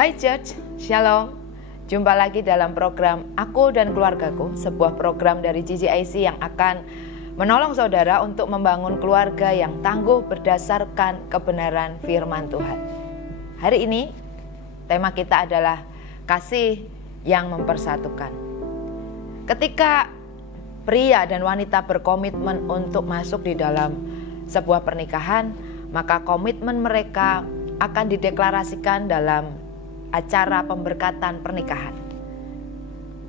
Hai Church, Shalom. Jumpa lagi dalam program Aku dan Keluargaku, sebuah program dari GCIC yang akan menolong saudara untuk membangun keluarga yang tangguh berdasarkan kebenaran firman Tuhan. Hari ini tema kita adalah kasih yang mempersatukan. Ketika pria dan wanita berkomitmen untuk masuk di dalam sebuah pernikahan, maka komitmen mereka akan dideklarasikan dalam acara pemberkatan pernikahan.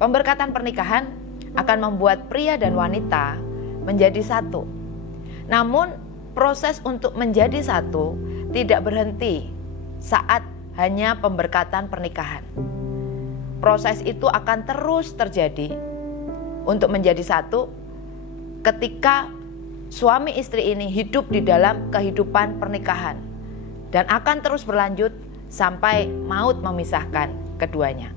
Pemberkatan pernikahan akan membuat pria dan wanita menjadi satu. Namun proses untuk menjadi satu tidak berhenti saat hanya pemberkatan pernikahan. Proses itu akan terus terjadi untuk menjadi satu ketika suami istri ini hidup di dalam kehidupan pernikahan dan akan terus berlanjut sampai maut memisahkan keduanya.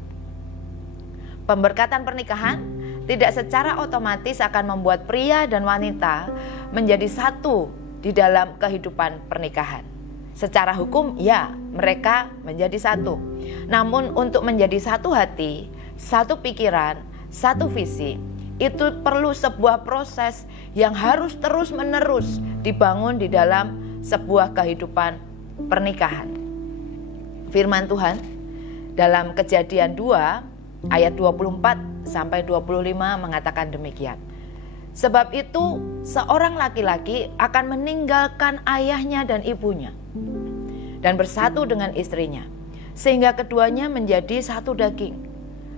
Pemberkatan pernikahan tidak secara otomatis akan membuat pria dan wanita menjadi satu di dalam kehidupan pernikahan. Secara hukum, ya, mereka menjadi satu. Namun untuk menjadi satu hati, satu pikiran, satu visi, itu perlu sebuah proses yang harus terus-menerus dibangun di dalam sebuah kehidupan pernikahan. Firman Tuhan dalam Kejadian 2 ayat 24 sampai 25 mengatakan demikian. Sebab itu seorang laki-laki akan meninggalkan ayahnya dan ibunya dan bersatu dengan istrinya, sehingga keduanya menjadi satu daging.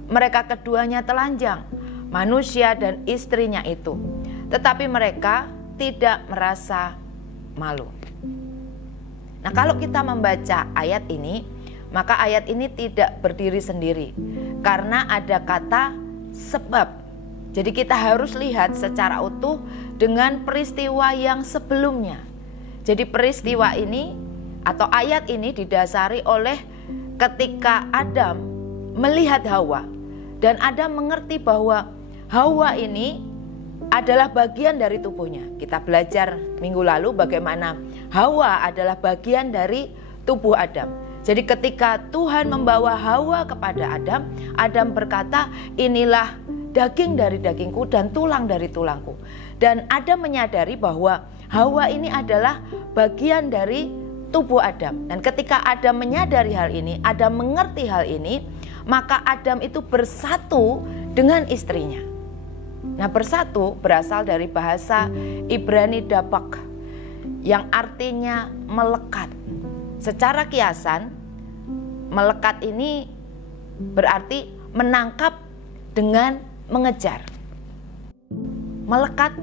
Mereka keduanya telanjang, manusia dan istrinya itu, tetapi mereka tidak merasa malu. Nah, kalau kita membaca ayat ini, maka ayat ini tidak berdiri sendiri karena ada kata sebab. Jadi kita harus lihat secara utuh dengan peristiwa yang sebelumnya. Jadi peristiwa ini atau ayat ini didasari oleh ketika Adam melihat Hawa dan Adam mengerti bahwa Hawa ini adalah bagian dari tubuhnya. Kita belajar minggu lalu bagaimana Hawa adalah bagian dari tubuh Adam. Jadi ketika Tuhan membawa Hawa kepada Adam, Adam berkata, inilah daging dari dagingku dan tulang dari tulangku. Dan Adam menyadari bahwa Hawa ini adalah bagian dari tubuh Adam. Dan ketika Adam menyadari hal ini, Adam mengerti hal ini, maka Adam itu bersatu dengan istrinya. Nah, bersatu berasal dari bahasa Ibrani dabak yang artinya melekat. Secara kiasan, melekat ini berarti menangkap dengan mengejar. Melekat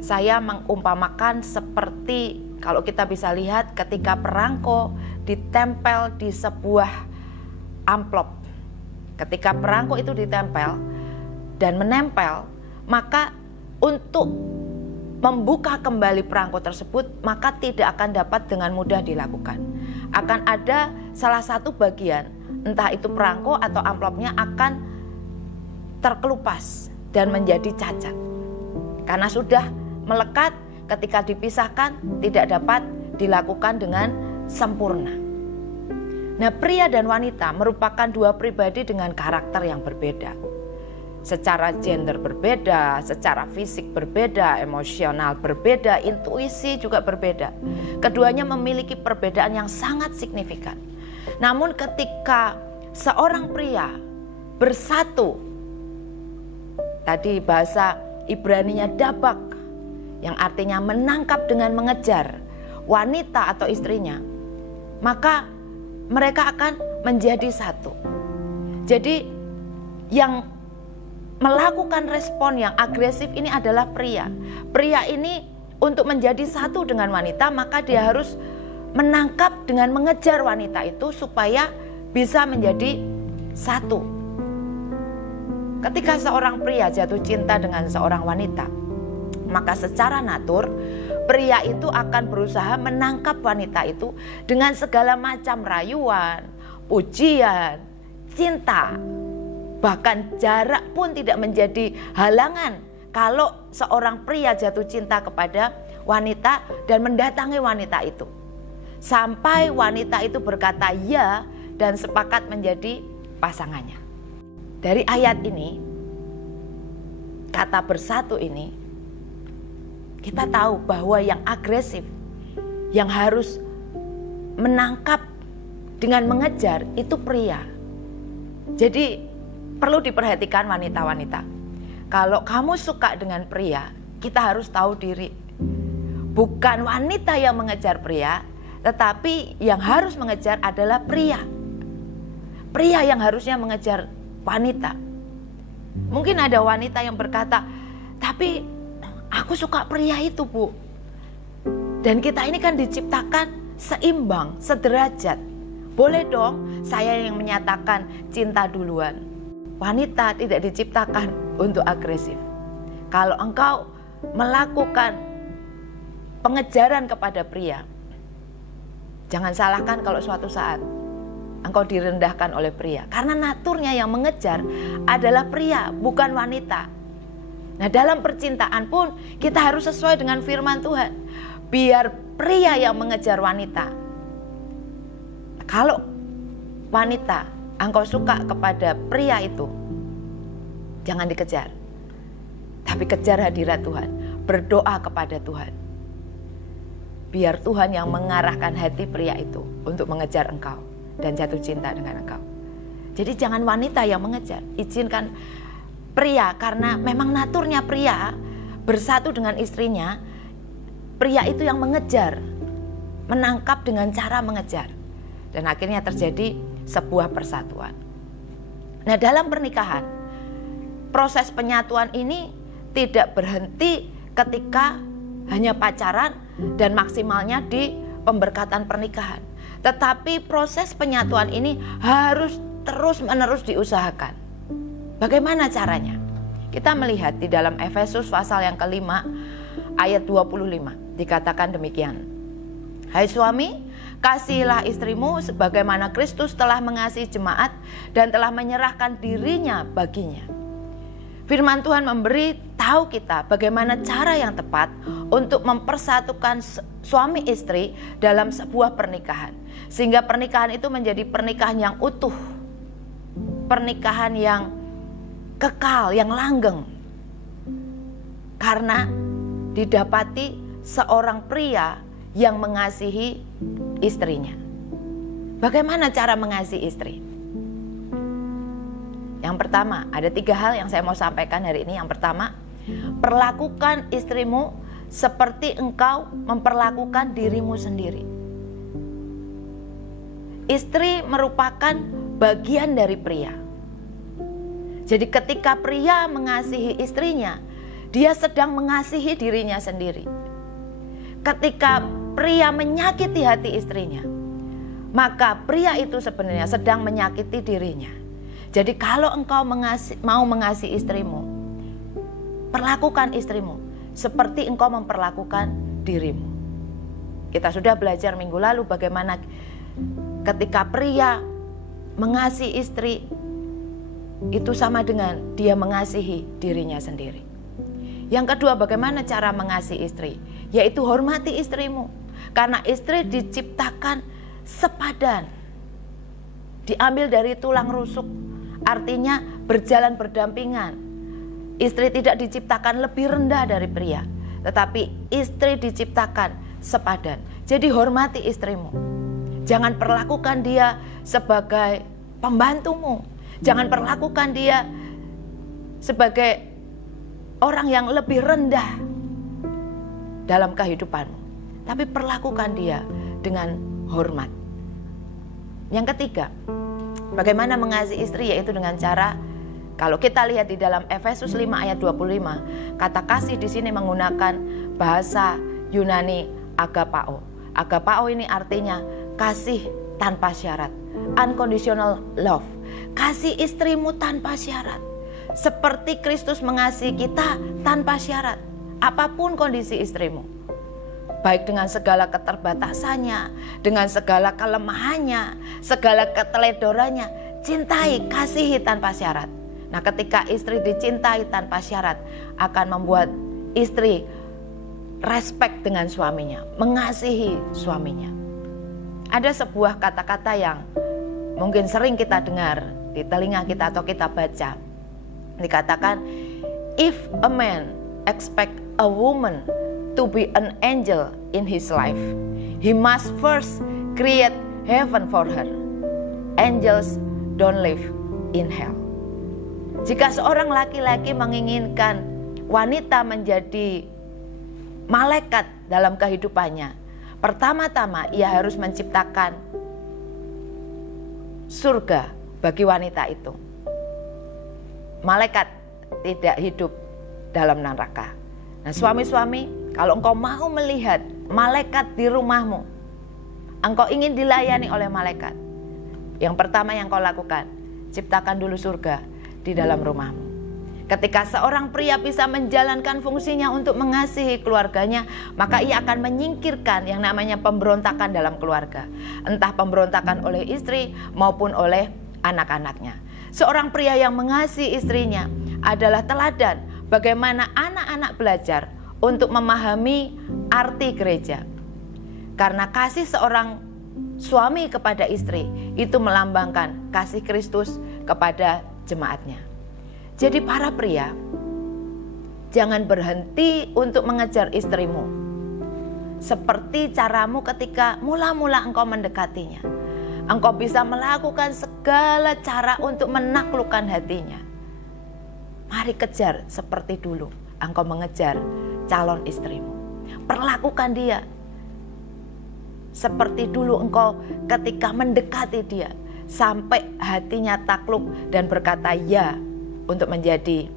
saya mengumpamakan seperti kalau kita bisa lihat ketika perangko ditempel di sebuah amplop. Ketika perangko itu ditempel dan menempel, maka untuk membuka kembali perangko tersebut maka tidak akan dapat dengan mudah dilakukan. Akan ada salah satu bagian, entah itu perangko atau amplopnya akan terkelupas dan menjadi cacat. Karena sudah melekat, ketika dipisahkan tidak dapat dilakukan dengan sempurna. Nah, pria dan wanita merupakan dua pribadi dengan karakter yang berbeda. Secara gender berbeda, secara fisik berbeda, emosional berbeda, intuisi juga berbeda. Keduanya memiliki perbedaan yang sangat signifikan. Namun ketika seorang pria bersatu, tadi bahasa Ibraninya dabak, yang artinya menangkap dengan mengejar wanita atau istrinya, maka mereka akan menjadi satu. Jadi yang melakukan respon yang agresif ini adalah pria. Pria ini untuk menjadi satu dengan wanita, maka dia harus menangkap dengan mengejar wanita itu supaya bisa menjadi satu. Ketika seorang pria jatuh cinta dengan seorang wanita, maka secara natur pria itu akan berusaha menangkap wanita itu dengan segala macam rayuan, pujian, cinta. Bahkan jarak pun tidak menjadi halangan kalau seorang pria jatuh cinta kepada wanita dan mendatangi wanita itu. Sampai wanita itu berkata ya dan sepakat menjadi pasangannya. Dari ayat ini, kata bersatu ini, kita tahu bahwa yang agresif, yang harus menangkap dengan mengejar itu pria. Jadi perlu diperhatikan wanita-wanita. Kalau kamu suka dengan pria, kita harus tahu diri. Bukan wanita yang mengejar pria, tetapi yang harus mengejar adalah pria. Pria yang harusnya mengejar wanita. Mungkin ada wanita yang berkata, tapi aku suka pria itu, Bu. Dan kita ini kan diciptakan seimbang, sederajat. Boleh dong saya yang menyatakan cinta duluan. Wanita tidak diciptakan untuk agresif. Kalau engkau melakukan pengejaran kepada pria, jangan salahkan kalau suatu saat engkau direndahkan oleh pria. Karena naturnya yang mengejar adalah pria, bukan wanita. Nah, dalam percintaan pun kita harus sesuai dengan firman Tuhan. Biar pria yang mengejar wanita. Kalau wanita, engkau suka kepada pria itu, jangan dikejar. Tapi kejar hadirat Tuhan. Berdoa kepada Tuhan. Biar Tuhan yang mengarahkan hati pria itu untuk mengejar engkau dan jatuh cinta dengan engkau. Jadi jangan wanita yang mengejar, izinkan pria, karena memang naturnya pria bersatu dengan istrinya. Pria itu yang mengejar, menangkap dengan cara mengejar, dan akhirnya terjadi sebuah persatuan. Nah, dalam pernikahan, proses penyatuan ini tidak berhenti ketika hanya pacaran dan maksimalnya di pemberkatan pernikahan. Tetapi proses penyatuan ini harus terus-menerus diusahakan. Bagaimana caranya? Kita melihat di dalam Efesus pasal yang kelima ayat 25 dikatakan demikian. Hai suami, kasihilah istrimu sebagaimana Kristus telah mengasihi jemaat dan telah menyerahkan dirinya baginya. Firman Tuhan memberi tahu kita bagaimana cara yang tepat untuk mempersatukan suami istri dalam sebuah pernikahan. Sehingga pernikahan itu menjadi pernikahan yang utuh. Pernikahan yang kekal, yang langgeng. Karena didapati seorang pria yang mengasihi istrinya. Bagaimana cara mengasihi istri? Yang pertama, ada 3 hal yang saya mau sampaikan hari ini. Yang pertama, perlakukan istrimu seperti engkau memperlakukan dirimu sendiri. Istri merupakan bagian dari pria. Jadi ketika pria mengasihi istrinya, dia sedang mengasihi dirinya sendiri. Ketika pria menyakiti hati istrinya, maka pria itu sebenarnya sedang menyakiti dirinya. Jadi kalau engkau mau mengasihi istrimu, perlakukan istrimu seperti engkau memperlakukan dirimu. Kita sudah belajar minggu lalu bagaimana ketika pria mengasihi istri, itu sama dengan dia mengasihi dirinya sendiri. Yang kedua, bagaimana cara mengasihi istri? Yaitu hormati istrimu. Karena istri diciptakan sepadan. Diambil dari tulang rusuk. Artinya berjalan berdampingan. Istri tidak diciptakan lebih rendah dari pria. Tetapi istri diciptakan sepadan. Jadi hormati istrimu. Jangan perlakukan dia sebagai pembantumu. Jangan perlakukan dia sebagai orang yang lebih rendah dalam kehidupanmu. Tapi perlakukan dia dengan hormat. Yang ketiga, bagaimana mengasihi istri, yaitu dengan cara, kalau kita lihat di dalam Efesus 5 ayat 25, kata kasih di sini menggunakan bahasa Yunani agapao. Agapao ini artinya kasih tanpa syarat, unconditional love. Kasih istrimu tanpa syarat. Seperti Kristus mengasihi kita tanpa syarat. Apapun kondisi istrimu, baik dengan segala keterbatasannya, dengan segala kelemahannya, segala keteledorannya, cintai, kasihi tanpa syarat. Nah, ketika istri dicintai tanpa syarat, akan membuat istri respect dengan suaminya, mengasihi suaminya. Ada sebuah kata-kata yang mungkin sering kita dengar di telinga kita atau kita baca. Dikatakan, if a man expect a woman to be an angel in his life, he must first create heaven for her. Angels don't live in hell. Jika seorang laki-laki menginginkan wanita menjadi malaikat dalam kehidupannya, pertama-tama ia harus menciptakan surga bagi wanita itu. Malaikat tidak hidup dalam neraka. Nah, suami-suami, kalau engkau mau melihat malaikat di rumahmu, engkau ingin dilayani oleh malaikat, yang pertama yang kau lakukan, ciptakan dulu surga di dalam rumahmu. Ketika seorang pria bisa menjalankan fungsinya untuk mengasihi keluarganya, maka ia akan menyingkirkan yang namanya pemberontakan dalam keluarga. Entah pemberontakan oleh istri maupun oleh anak-anaknya. Seorang pria yang mengasihi istrinya adalah teladan bagaimana anak-anak belajar untuk memahami arti gereja. Karena kasih seorang suami kepada istri itu melambangkan kasih Kristus kepada jemaatnya. Jadi para pria, jangan berhenti untuk mengejar istrimu seperti caramu ketika mula-mula engkau mendekatinya. Engkau bisa melakukan segala cara untuk menaklukkan hatinya. Mari kejar seperti dulu engkau mengejar calon istrimu. Perlakukan dia seperti dulu engkau ketika mendekati dia, sampai hatinya takluk dan berkata ya untuk menjadi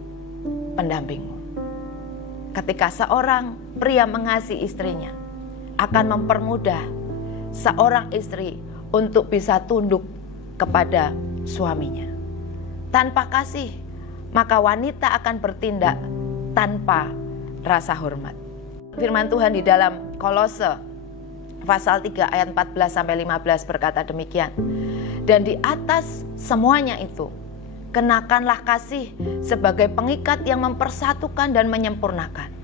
pendampingmu. Ketika seorang pria mengasihi istrinya, akan mempermudah seorang istri untuk bisa tunduk kepada suaminya. Tanpa kasih, maka wanita akan bertindak tanpa rasa hormat. Firman Tuhan di dalam Kolose pasal 3 ayat 14-15 berkata demikian. Dan di atas semuanya itu, kenakanlah kasih sebagai pengikat yang mempersatukan dan menyempurnakan.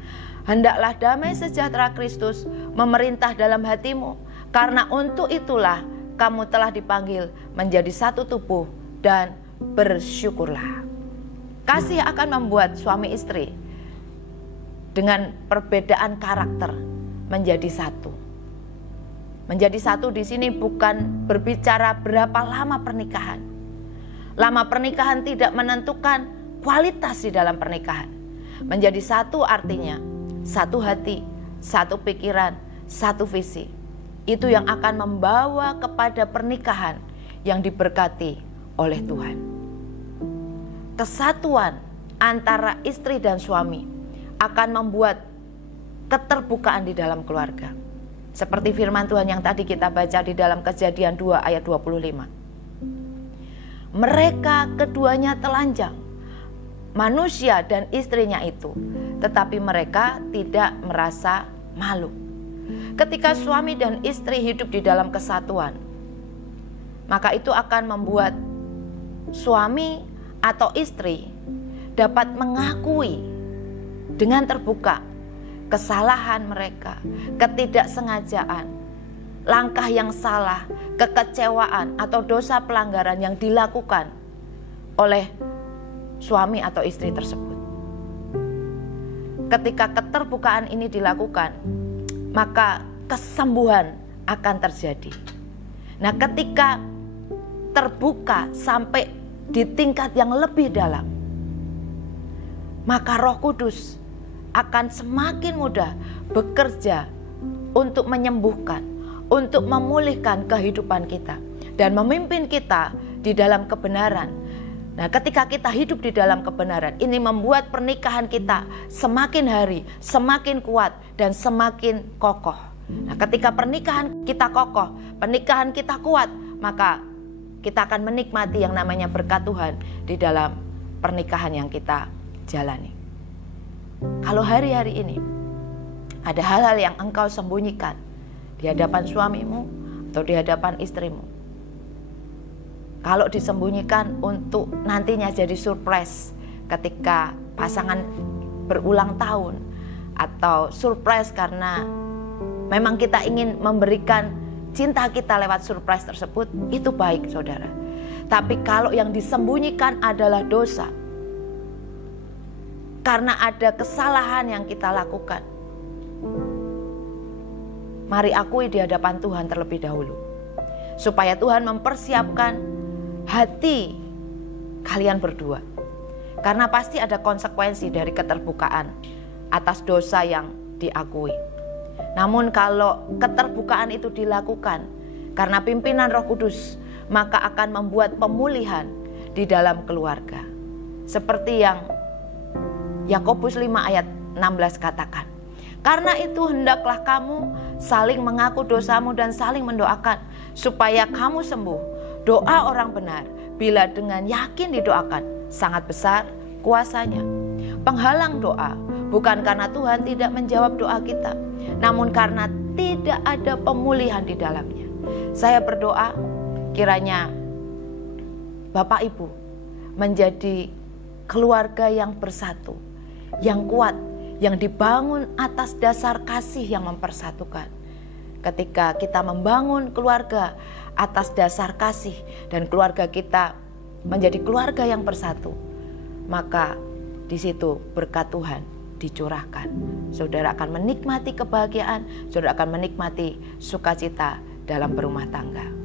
Hendaklah damai sejahtera Kristus memerintah dalam hatimu, karena untuk itulah kamu telah dipanggil menjadi satu tubuh, dan bersyukurlah. Kasih akan membuat suami istri dengan perbedaan karakter menjadi satu. Menjadi satu di sini bukan berbicara berapa lama pernikahan. Lama pernikahan tidak menentukan kualitas di dalam pernikahan. Menjadi satu artinya satu hati, satu pikiran, satu visi. Itu yang akan membawa kepada pernikahan yang diberkati oleh Tuhan. Kesatuan antara istri dan suami akan membuat keterbukaan di dalam keluarga. Seperti firman Tuhan yang tadi kita baca di dalam Kejadian 2 ayat 25. Mereka keduanya telanjang, manusia dan istrinya itu, tetapi mereka tidak merasa malu. Ketika suami dan istri hidup di dalam kesatuan, maka itu akan membuat suami atau istri dapat mengakui dengan terbuka kesalahan mereka, ketidaksengajaan, langkah yang salah, kekecewaan atau dosa pelanggaran yang dilakukan oleh suami atau istri tersebut. Ketika keterbukaan ini dilakukan, maka kesembuhan akan terjadi. Nah, ketika terbuka sampai di tingkat yang lebih dalam, maka Roh Kudus akan semakin mudah bekerja untuk menyembuhkan, untuk memulihkan kehidupan kita dan memimpin kita di dalam kebenaran. Nah, ketika kita hidup di dalam kebenaran, ini membuat pernikahan kita semakin hari semakin kuat dan semakin kokoh. Nah, ketika pernikahan kita kokoh, pernikahan kita kuat, maka kita akan menikmati yang namanya berkat Tuhan di dalam pernikahan yang kita jalani. Kalau hari-hari ini ada hal-hal yang engkau sembunyikan di hadapan suamimu atau di hadapan istrimu, kalau disembunyikan untuk nantinya jadi surprise ketika pasangan berulang tahun, atau surprise karena memang kita ingin memberikan cinta kita lewat surprise tersebut, itu baik saudara. Tapi kalau yang disembunyikan adalah dosa, karena ada kesalahan yang kita lakukan, mari akui di hadapan Tuhan terlebih dahulu, supaya Tuhan mempersiapkan hati kalian berdua. Karena pasti ada konsekuensi dari keterbukaan atas dosa yang diakui. Namun kalau keterbukaan itu dilakukan karena pimpinan Roh Kudus, maka akan membuat pemulihan di dalam keluarga. Seperti yang Yakobus 5 ayat 16 katakan. Karena itu hendaklah kamu saling mengaku dosamu dan saling mendoakan supaya kamu sembuh. Doa orang benar bila dengan yakin didoakan sangat besar kuasanya. Penghalang doa bukan karena Tuhan tidak menjawab doa kita, namun karena tidak ada pemulihan di dalamnya. Saya berdoa kiranya Bapak Ibu menjadi keluarga yang bersatu, yang kuat, yang dibangun atas dasar kasih yang mempersatukan. Ketika kita membangun keluarga atas dasar kasih dan keluarga kita menjadi keluarga yang bersatu, maka di situ berkat Tuhan dicurahkan. Saudara akan menikmati kebahagiaan, saudara akan menikmati sukacita dalam berumah tangga.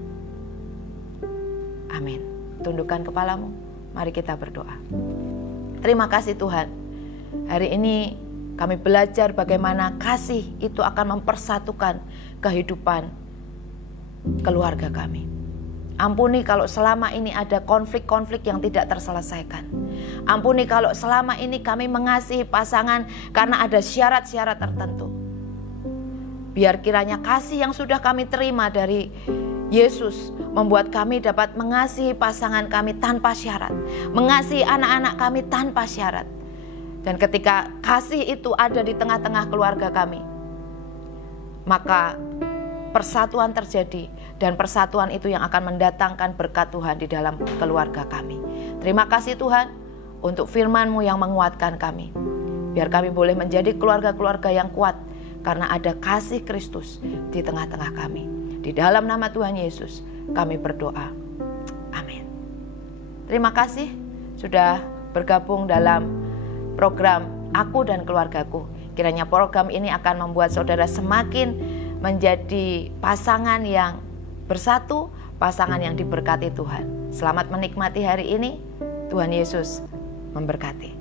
Amin. Tundukkan kepalamu, mari kita berdoa. Terima kasih Tuhan. Hari ini kami belajar bagaimana kasih itu akan mempersatukan kehidupan keluarga kami. Ampuni kalau selama ini ada konflik-konflik yang tidak terselesaikan. Ampuni kalau selama ini kami mengasihi pasangan karena ada syarat-syarat tertentu. Biar kiranya kasih yang sudah kami terima dari Yesus membuat kami dapat mengasihi pasangan kami tanpa syarat, mengasihi anak-anak kami tanpa syarat. Dan ketika kasih itu ada di tengah-tengah keluarga kami, maka persatuan terjadi, dan persatuan itu yang akan mendatangkan berkat Tuhan di dalam keluarga kami. Terima kasih Tuhan untuk firman-Mu yang menguatkan kami. Biar kami boleh menjadi keluarga-keluarga yang kuat karena ada kasih Kristus di tengah-tengah kami. Di dalam nama Tuhan Yesus kami berdoa. Amin. Terima kasih sudah bergabung dalam program Aku dan Keluargaku. Kiranya program ini akan membuat saudara semakin menjadi pasangan yang bersatu, pasangan yang diberkati Tuhan. Selamat menikmati hari ini. Tuhan Yesus memberkati.